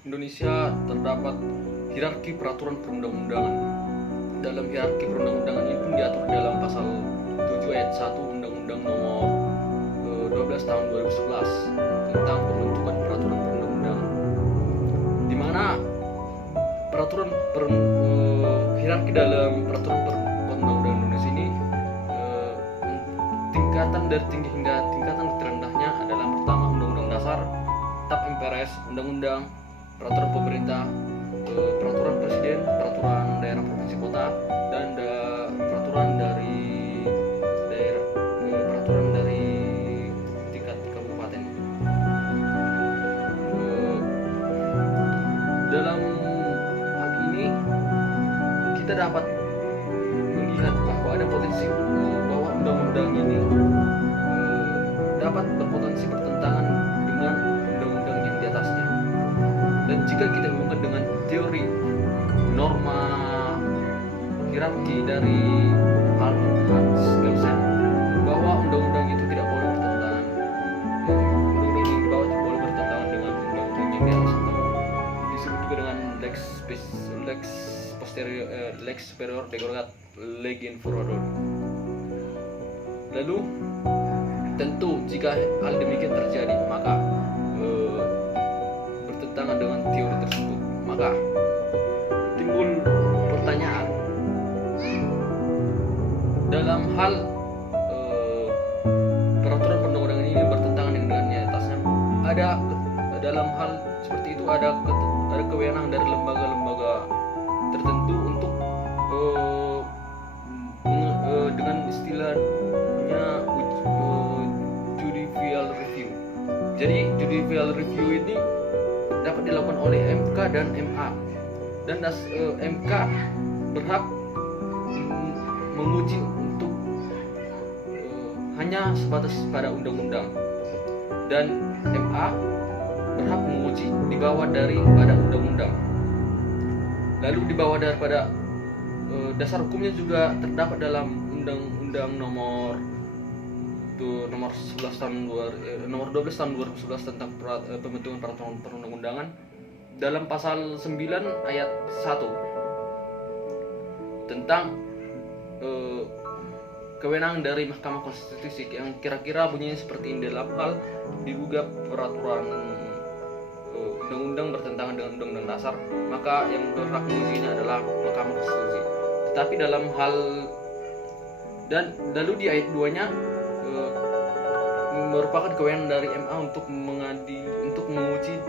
Indonesia terdapat hierarki peraturan perundang-undangan. Dalam hierarki perundang-undangan ini pun diatur dalam pasal 7 ayat 1 Undang-Undang Nomor 12 tahun 2011 tentang pembentukan peraturan perundang-undangan. Di mana hierarki dalam peraturan perundang-undangan Indonesia ini tingkatan dari tinggi hingga tingkatan terendahnya adalah pertama Undang-Undang Dasar, Tap MPRS, Undang-Undang, Peraturan Pemerintah, Peraturan Presiden, Peraturan Daerah Provinsi Kota, dan peraturan dari daerah, peraturan dari tingkat kabupaten. Dalam hal ini kita dapat melihat bahwa ada potensi bahwa undang-undang ini dapat berpotensi bertentangan dengan undang-undang yang di atasnya. Dan jika kita hubungkan dengan teori norma hierarki dari Hans Kelsen bahwa undang-undang itu tidak boleh bertentangan, undang-undang yang dibawa tidak boleh bertentangan dengan undang-undang yang di atas itu, disebut juga dengan lex superior derogat lege inferior. Lalu tentu jika hal demikian terjadi maka bertentangan dengan teori tersebut, maka timbul pertanyaan dalam hal peraturan perundang-undangan ini bertentangan dengan yang atasnya. Dalam hal seperti itu ada kewenangan dari lembaga-lembaga tertentu untuk dengan istilahnya judicial review. Jadi judicial review ini dapat dilakukan oleh MK dan MA, dan MK berhak menguji untuk hanya sebatas pada undang-undang, dan MA berhak menguji di bawah daripada undang-undang. Lalu di bawah daripada dasar hukumnya juga terdapat dalam Undang-Undang nomor 11 tahun nomor 12 tahun 2011 tentang pembentukan peraturan perundang-undangan. Dalam pasal 9 ayat 1 tentang kewenangan dari Mahkamah Konstitusi yang kira-kira bunyinya seperti ini: dalam hal digugat peraturan undang-undang bertentangan dengan undang-undang dasar, maka yang berhak mengujinya adalah Mahkamah Konstitusi. Tetapi dalam hal dan lalu di ayat 2-nya merupakan kewenangan dari MA untuk menguji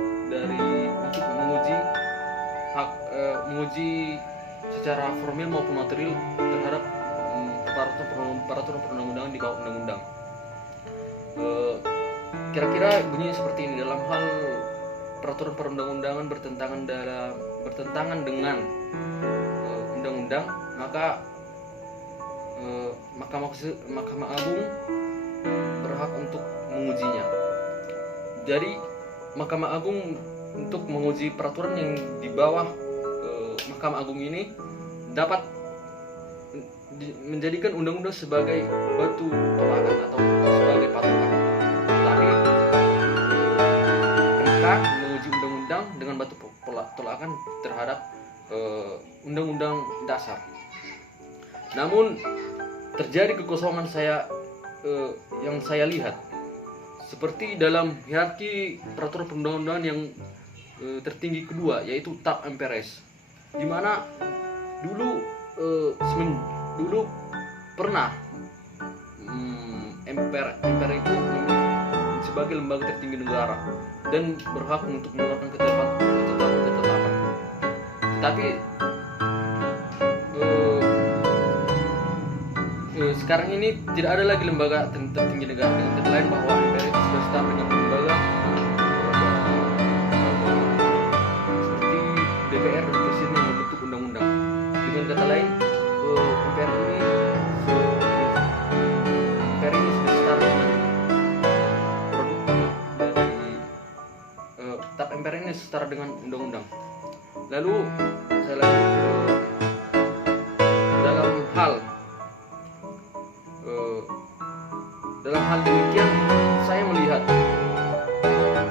secara formil maupun material terhadap peraturan perundang-undangan di bawah undang-undang. Kira-kira bunyinya seperti ini: dalam hal peraturan perundang-undangan bertentangan dengan undang-undang, maka Mahkamah Agung berhak untuk mengujinya. Jadi Mahkamah Agung untuk menguji peraturan yang di bawah Mahkamah Agung ini dapat menjadikan undang-undang sebagai batu tolakan atau sebagai patokan. Tapi MK menguji undang-undang dengan batu tolakan terhadap undang-undang dasar. Namun terjadi kekosongan yang saya lihat seperti dalam hierarki peraturan perundang-undangan yang tertinggi kedua, yaitu Tap MPRS, di mana dulu pernah MPR itu sebagai lembaga tertinggi negara dan berhak untuk mengeluarkan ketetapan. Tetapi sekarang ini tidak ada lagi lembaga tertinggi negara. Dengan kata lain bahwa MPR itu sudah setara dengan lembaga seperti DPR dan Presiden yang membentuk undang-undang. Dengan kata lain, MPR ini sudah setara dengan produk dari Tap MPR ini setara dengan undang-undang. Lalu saya lanjut dalam hal demikian saya melihat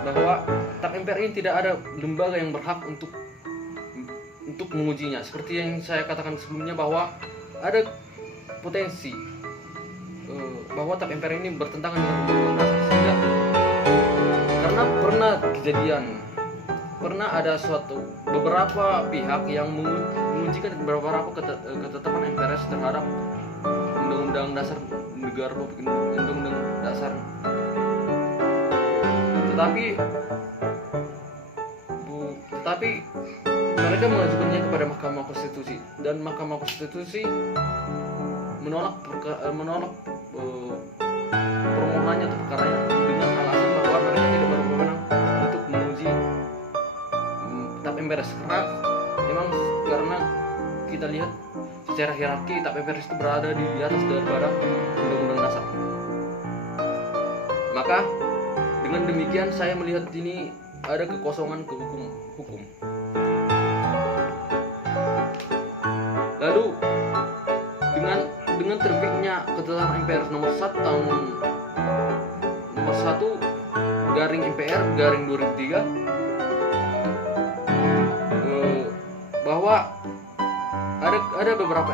bahwa Tap MPR ini tidak ada lembaga yang berhak untuk mengujinya. Seperti yang saya katakan sebelumnya bahwa ada potensi bahwa tap MPR ini bertentangan dengan undang-undang dasar, sehingga karena pernah ada beberapa pihak yang mengujikan beberapa ketetapan MPRS terhadap undang-undang dasar negara Republik Indonesia, undang-undang dasar. Tetapi mereka mengajukannya kepada Mahkamah Konstitusi, dan Mahkamah Konstitusi menolak permohonannya atau perkaranya dengan alasan bahwa mereka tidak berwenang untuk menguji tap MPRS, karena kita lihat secara hierarki tap MPRS itu berada di atas daripada undang-undang dasar. Maka dengan demikian saya melihat ini ada kekosongan hukum. Lalu dengan terbitnya ketetapan MPR nomor 1 garing MPR garing 2003 bahwa ada beberapa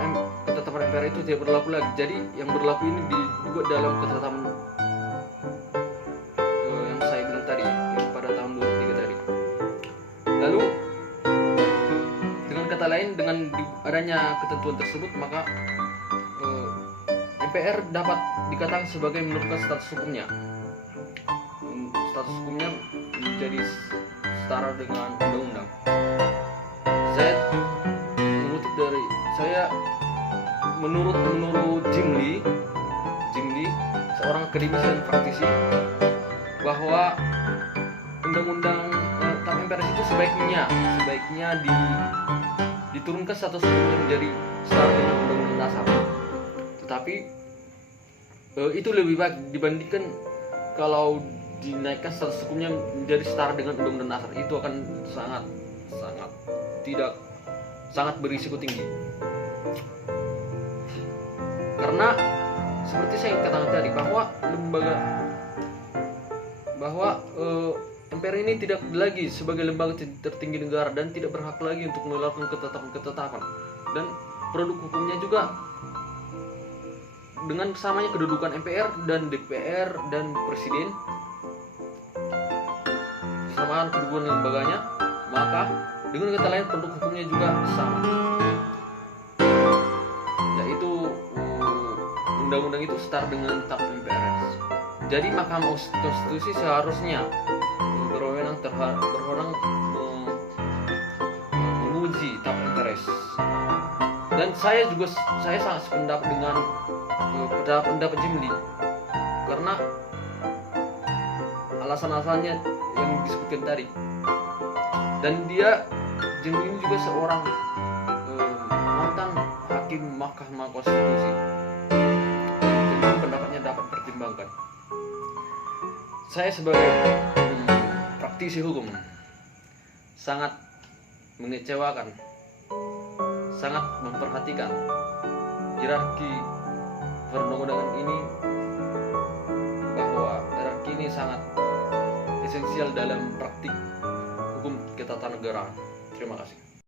ketetapan MPR itu tidak berlaku lagi. Jadi yang berlaku ini dibuat dalam ketetapan yang saya bilang tadi, yang pada tahun 2003 tadi. Lalu dengan kata lain, dengan adanya ketentuan tersebut, maka MPR dapat dikatakan sebagai menentukan status hukumnya. Status hukumnya menjadi setara dengan undang-undang. Menurut Jim Lee, seorang akademisi dan praktisi, bahwa undang-undang tap MPRS itu sebaiknya diturunkan status hukumnya menjadi setara dengan undang-undang dasar. Tetapi itu lebih baik dibandingkan kalau dinaikkan status hukumnya menjadi setara dengan undang-undang dasar. Itu akan sangat berisiko tinggi. Karena seperti saya katakan tadi bahwa MPR ini tidak lagi sebagai lembaga tertinggi negara dan tidak berhak lagi untuk melakukan ketetapan, dan produk hukumnya juga dengan samanya kedudukan MPR dan DPR dan Presiden, kesamaan kedudukan lembaganya, maka dengan kata lain produk hukumnya juga sama, yaitu undang-undang itu setara dengan tap MPRS. Jadi Mahkamah Konstitusi seharusnya berwenang menguji tap MPRS. Dan saya sangat sependapat dengan pendapat Jim Lee, karena alasan-alasannya yang disebutkan tadi. Dan Jim Lee ini juga seorang mantan hakim Mahkamah Konstitusi. Pendapatnya dapat pertimbangkan. Saya sebagai praktisi hukum sangat mengecewakan, sangat memperhatikan hierarki perundang-undangan ini, bahwa hierarki ini sangat esensial dalam praktik hukum ketatanegaraan. Terima kasih.